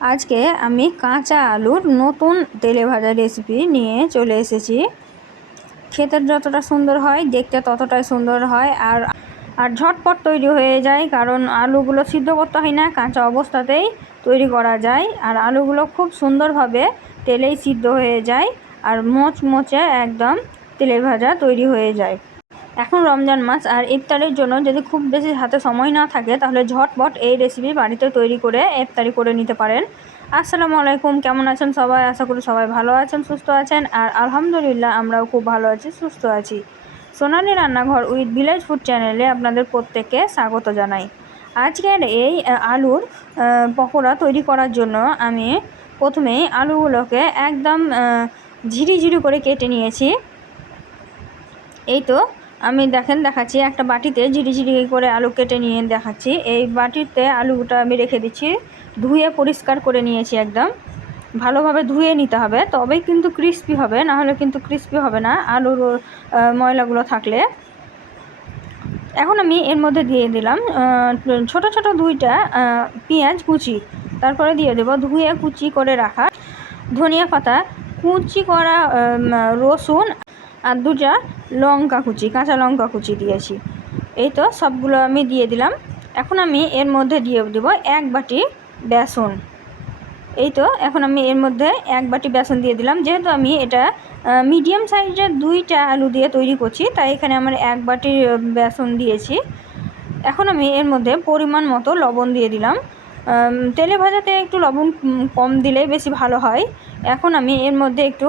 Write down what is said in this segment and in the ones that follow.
আজকে আমি কাঁচা আলুর নতুন তেলে ভাজা রেসিপি নিয়ে চলে এসেছি। খেতে যতটা সুন্দর হয় দেখতে ততটাই সুন্দর হয়, আর ঝটপট তৈরি হয়ে যায়, কারণ আলুগুলো সিদ্ধ করতে হয় না, কাঁচা অবস্থাতেই তৈরি করা যায়। আর আলুগুলো খুব সুন্দরভাবে তেলেই সিদ্ধ হয়ে যায়, আর মোচমোচে একদম তেলে ভাজা তৈরি হয়ে যায়। এখন রমজান মাস, আর ইফতারির জন্য যদি খুব বেশি হাতে সময় না থাকে তাহলে ঝটপট এই রেসিপি বাড়িতে তৈরি করে ইফতারি করে নিতে পারেন। আসসালামু আলাইকুম, কেমন আছেন সবাই? আশা করি সবাই ভালো আছেন, সুস্থ আছেন। আর আলহামদুলিল্লাহ আমরাও খুব ভালো আছি, সুস্থ আছি। সোনালী রান্নাঘর উইথ ভিলেজ ফুড চ্যানেলে আপনাদের প্রত্যেককে স্বাগত জানাই। আজকের এই আলুর পকোড়া তৈরি করার জন্য আমি প্রথমেই আলুগুলোকে একদম ঝিরি করে কেটে নিয়েছি। এই তো আমি দেখাচ্ছি একটা বাটিতে ঝিরি করে আলু কেটে নিয়ে দেখাচ্ছি। এই বাটিতে আলুটা আমি রেখে দিচ্ছি, ধুয়ে পরিষ্কার করে নিয়েছি। একদম ভালোভাবে ধুয়ে নিতে হবে, তবেই কিন্তু ক্রিস্পি হবে, না হলে কিন্তু ক্রিস্পি হবে না আলুর ময়লাগুলো থাকলে। এখন আমি এর মধ্যে দিয়ে দিলাম ছোট দুইটা পেঁয়াজ কুচি, তারপরে দিয়ে দেব ধুয়ে কুচি করে রাখা ধনিয়া পাতা, কুচি করা রসুন, আর দুটা লঙ্কা কুচি, কাঁচা লঙ্কা কুচি দিয়েছি। এই তো সবগুলো আমি দিয়ে দিলাম। এখন আমি এর মধ্যে দিয়ে দেব এক বাটি বেসন। এই তো এখন আমি এর মধ্যে এক বাটি বেসন দিয়ে দিলাম। যেহেতু আমি এটা মিডিয়াম সাইজের দুইটা আলু দিয়ে তৈরি করছি, তাই এখানে আমার এক বাটি বেসন দিয়েছি। এখন আমি এর মধ্যে পরিমাণ মতো লবণ দিয়ে দিলাম। তেলে ভাজাতে একটু লবণ কম দিলেই বেশি ভালো হয়। এখন আমি এর মধ্যে একটু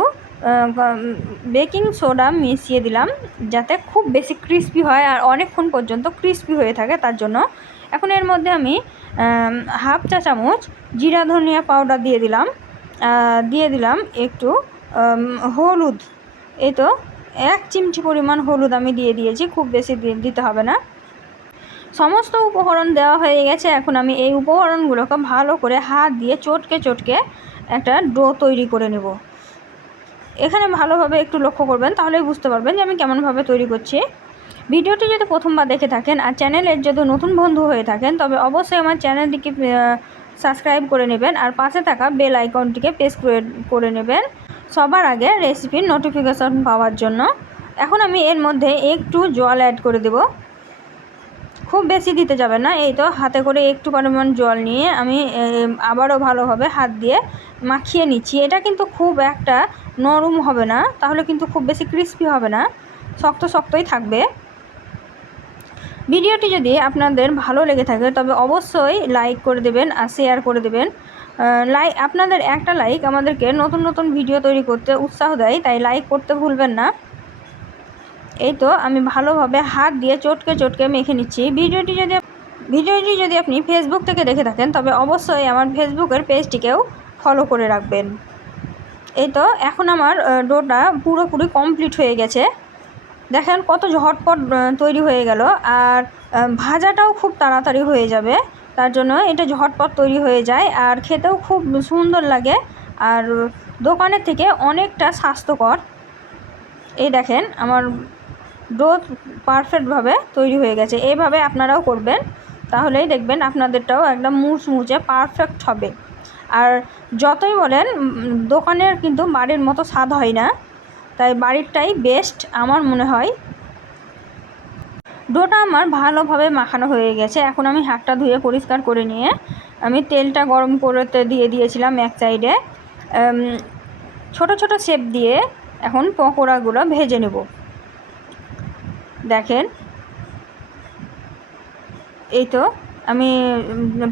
বেকিং সোডা মিশিয়ে দিলাম, যাতে খুব বেশি ক্রিস্পি হয় আর অনেকক্ষণ পর্যন্ত ক্রিস্পি হয়ে থাকে, তার জন্য। এখন এর মধ্যে আমি হাফ চা চামচ জিরা ধনিয়া পাউডার দিয়ে দিলাম একটু হলুদ। এই তো 1 চিমটি পরিমাণ হলুদ আমি দিয়ে দিয়েছি, খুব বেশি দিতে হবে না। সমস্ত উপকরণ দেওয়া হয়ে গেছে। এখন আমি এই উপকরণগুলোকে ভালো করে হাত দিয়ে চটকে একটা ডো তৈরি করে নেব। এখানে ভালোভাবে একটু লক্ষ্য করবেন, তাহলেই বুঝতে পারবেন যে আমি কেমনভাবে তৈরি করছি। ভিডিওটি যদি প্রথমবার দেখে থাকেন আর চ্যানেলের যদি নতুন বন্ধু হয়ে থাকেন, তবে অবশ্যই আমার চ্যানেলটিকে সাবস্ক্রাইব করে নেবেন, আর পাশে থাকা বেল আইকনটিকে প্রেস করে নেবেন সবার আগে রেসিপির নোটিফিকেশন পাওয়ার জন্য। এখন আমি এর মধ্যে একটু জল অ্যাড করে দেব, খুব বেশি দিতে যাবে না। এই তো হাতে করে একটু পরিমাণ জল নিয়ে আমি আবারও ভালোভাবে হাত দিয়ে মাখিয়ে নিচ্ছি। এটা কিন্তু খুব একটা নরম হবে না, তাহলে কিন্তু খুব বেশি ক্রিস্পি হবে না, শক্তই থাকবে। ভিডিওটি যদি আপনাদের ভালো লেগে থাকে তবে অবশ্যই লাইক করে দেবেন আর শেয়ার করে দেবেন। আপনাদের একটা লাইক আমাদেরকে নতুন ভিডিও তৈরি করতে উৎসাহ দেয়, তাই লাইক করতে ভুলবেন না। এই তো আমি ভালোভাবে হাত দিয়ে চটকে মেখে নিচ্ছি। ভিডিওটি যদি আপনি ফেসবুক থেকে দেখে থাকেন তবে অবশ্যই আমার ফেসবুকের পেজটিকেও ফলো করে রাখবেন। এই তো এখন আমার ডোটা পুরোপুরি কমপ্লিট হয়ে গেছে। দেখেন কত ঝটপট তৈরি হয়ে গেল, আর ভাজাটাও খুব তাড়াতাড়ি হয়ে যাবে, তার জন্য এটা ঝটপট তৈরি হয়ে যায়, আর খেতেও খুব সুন্দর লাগে, আর দোকানের থেকে অনেকটা স্বাস্থ্যকর। এই দেখেন আমার ডো পারফেক্টভাবে তৈরি হয়ে গেছে। এইভাবে আপনারাও করবেন, তাহলেই দেখবেন আপনাদেরটাও একদম মুচমুচে পারফেক্ট হবে। আর যতই বলেন দোকানের কিন্তু বাড়ির মতো স্বাদ হয় না, তাই বাড়িরটাই বেস্ট আমার মনে হয়। ডোটা আমার ভালোভাবে মাখানো হয়ে গেছে। এখন আমি হাতটা ধুয়ে পরিষ্কার করে নিয়ে আমি তেলটা গরম করতে দিয়ে দিয়েছিলাম এক সাইডে। ছোট শেপ দিয়ে এখন পকোড়াগুলো ভেজে নেব। দেখেন এই তো আমি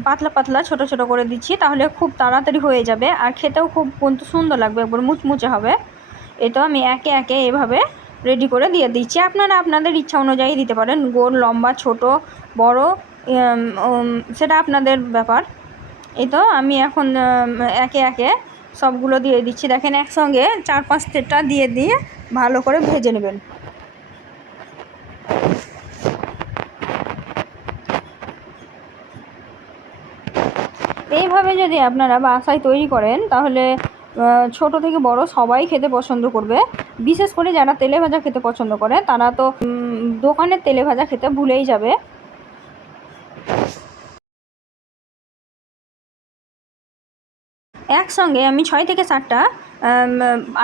পাতলা ছোট করে দিচ্ছি, তাহলে খুব তাড়াতাড়ি হয়ে যাবে, আর খেতেও খুব সুন্দর লাগবে, একবার মুচমুচে হবে। এই তো আমি একে এভাবে রেডি করে দিয়ে দিচ্ছি। আপনারা আপনাদের ইচ্ছা অনুযায়ী দিতে পারেন, গোল লম্বা ছোট বড়, সেটা আপনাদের ব্যাপার। এই তো আমি এখন একে সবগুলো দিয়ে দিচ্ছি। দেখেন একসঙ্গে 4-5টা দিয়ে ভালো করে ভেজে নেবেন। এইভাবে যদি আপনারা বাসায় তৈরি করেন তাহলে ছোট থেকে বড় সবাই খেতে পছন্দ করবে। বিশেষ করে যারা তেলে ভাজা খেতে পছন্দ করে তারা তো দোকানের তেলে ভাজা খেতে ভুলেই যাবে। একসঙ্গে আমি 6 থেকে 7টা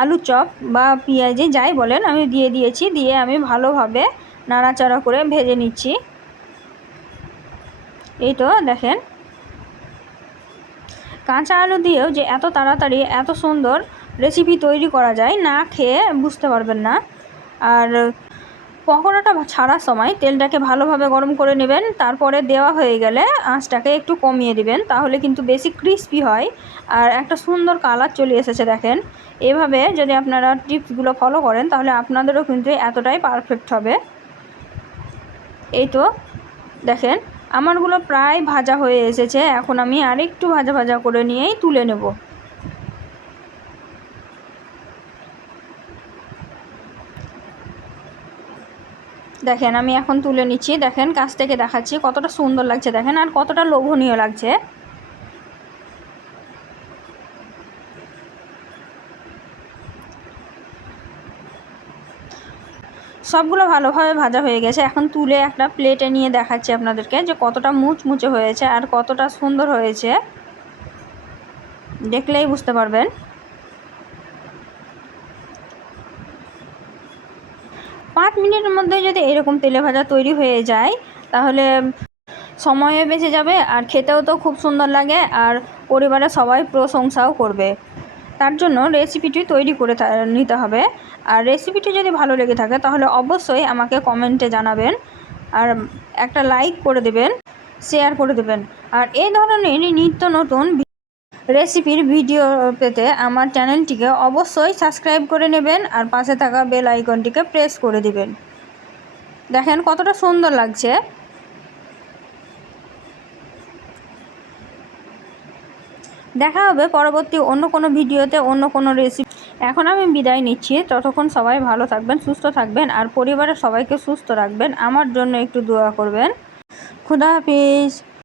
আলুর চপ বা পেঁয়াজি যাই বলেন আমি দিয়ে দিয়েছি। দিয়ে আমি ভালোভাবে নাড়াচাড়া করে ভেজে নিচ্ছি। এই তো দেখেন, কাঁচা আলু দিয়েও যে এত তাড়াতাড়ি এত সুন্দর রেসিপি তৈরি করা যায়, না খেয়ে বুঝতে পারবেন না। আর পকোড়াটা ছাড়ার সময় তেলটাকে ভালোভাবে গরম করে নেবেন। তারপরে দেওয়া হয়ে গেলে আঁচটাকে একটু কমিয়ে দিবেন, তাহলে কিন্তু বেশি ক্রিস্পি হয় আর একটা সুন্দর কালার চলে এসেছে দেখেন। এভাবে যদি আপনারা টিপসগুলো ফলো করেন তাহলে আপনাদেরও কিন্তু এতটাই পারফেক্ট হবে। এই তো দেখেন, আমারগুলো প্রায় ভাজা হয়ে এসেছে। এখন আমি আরেকটু ভাজা ভাজা করে নিয়েই তুলে নেব। দেখেন আমি এখন তুলে নিচ্ছি। দেখেন কাছ থেকে দেখাচ্ছি কতটা সুন্দর লাগছে দেখেন, আর কতটা লোভনীয় লাগছে। সবগুলো ভালোভাবে ভাজা হয়ে গেছে। এখন তুলে একটা প্লেটে নিয়ে দেখাচ্ছি আপনাদেরকে যে কতটা মুচমুচে হয়েছে আর কতটা সুন্দর হয়েছে, দেখলেই বুঝতে পারবেন। 5 মিনিটের মধ্যে যদি এরকম তেলে ভাজা তৈরি হয়ে যায় তাহলে সময়ও বেঁচে যাবে আর খেতেও তো খুব সুন্দর লাগে, আর পরিবারের সবাই প্রশংসাও করবে। তার জন্য রেসিপিটি তৈরি করে নিতে হবে। আর রেসিপিটি যদি ভালো লেগে থাকে তাহলে অবশ্যই আমাকে কমেন্টে জানাবেন, আর একটা লাইক করে দেবেন, শেয়ার করে দেবেন। আর এই ধরনের নিত্য নতুন রেসিপির ভিডিও পেতে আমার চ্যানেলটিকে অবশ্যই সাবস্ক্রাইব করে নেবেন আর পাশে থাকা বেল আইকনটিকে প্রেস করে দিবেন। দেখেন কতটা সুন্দর লাগছে। দেখা হবে পরবর্তী অন্য কোনো ভিডিওতে অন্য কোনো রেসিপি। এখন আমি বিদায় নিচ্ছি, ততক্ষণ সবাই ভালো থাকবেন, সুস্থ থাকবেন আর পরিবারের সবাইকে সুস্থ রাখবেন। আমার জন্য একটু দোয়া করবেন। খুদা হাফিজ।